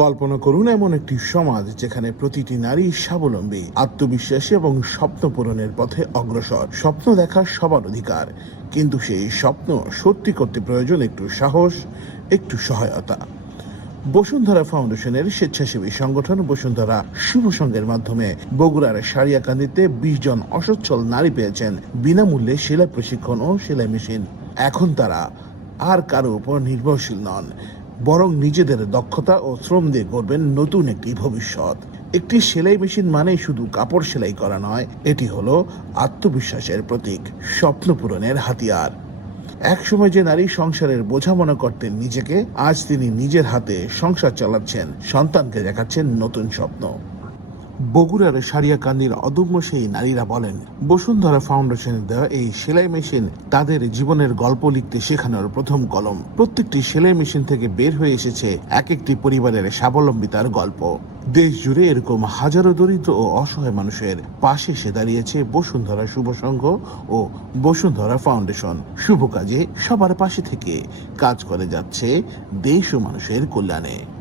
কল্পনা করুন এমন একটি সমাজ যেখানে প্রতিটি নারী স্বাবলম্বী, আত্মবিশ্বাসী এবং স্বপ্ন পূরণের পথে অগ্রসর। স্বপ্ন দেখা সবার অধিকার, কিন্তু সেই স্বপ্ন সত্যি করতে প্রয়োজন একটু সাহস, একটু সহায়তা। বসুন্ধরা ফাউন্ডেশনের স্বেচ্ছাসেবী সংগঠন বসুন্ধরা শুভ সংঘের মাধ্যমে বগুড়ার সারিয়াকান্দিতে বিশ জন অসচ্ছল নারী পেয়েছেন। বিনামূল্যে সেলাই প্রশিক্ষণ ও সেলাই মেশিন। এখন তারা আর কারও উপর নির্ভরশীল নন। বরং নিজেদের দক্ষতা ও শ্রম দিয়ে করবেন নতুন একটি ভবিষ্যৎ। একটি সেলাই মেশিন মানে শুধু কাপড় সেলাই করা নয়, এটি হলো আত্মবিশ্বাসের প্রতীক, স্বপ্ন পূরণের হাতিয়ার। একসময় যে নারী সংসারের বোঝা মনে করতেন নিজেকে, আজ তিনি নিজের হাতে সংসার চালাচ্ছেন, সন্তানকে দেখাচ্ছেন নতুন স্বপ্ন। বগুড়ার সারিয়াকান্দির অদম্য সেই নারীরা বলেন, বসুন্ধরা ফাউন্ডেশনের দেওয়া এই সেলাই মেশিন তাদের জীবনের গল্প লিখতে শেখানোর প্রথম কলম। প্রত্যেকটি সেলাই মেশিন থেকে বের হয়ে এসেছে এক একটি পরিবারের স্বাবলম্বিতার গল্প। দেশ জুড়ে এরকম হাজারো দরিদ্র ও অসহায় মানুষের পাশে এসে দাঁড়িয়েছে বসুন্ধরা শুভ সংঘ ও বসুন্ধরা ফাউন্ডেশন। শুভ কাজে সবার পাশে থেকে কাজ করে যাচ্ছে দেশ ও মানুষের কল্যাণে।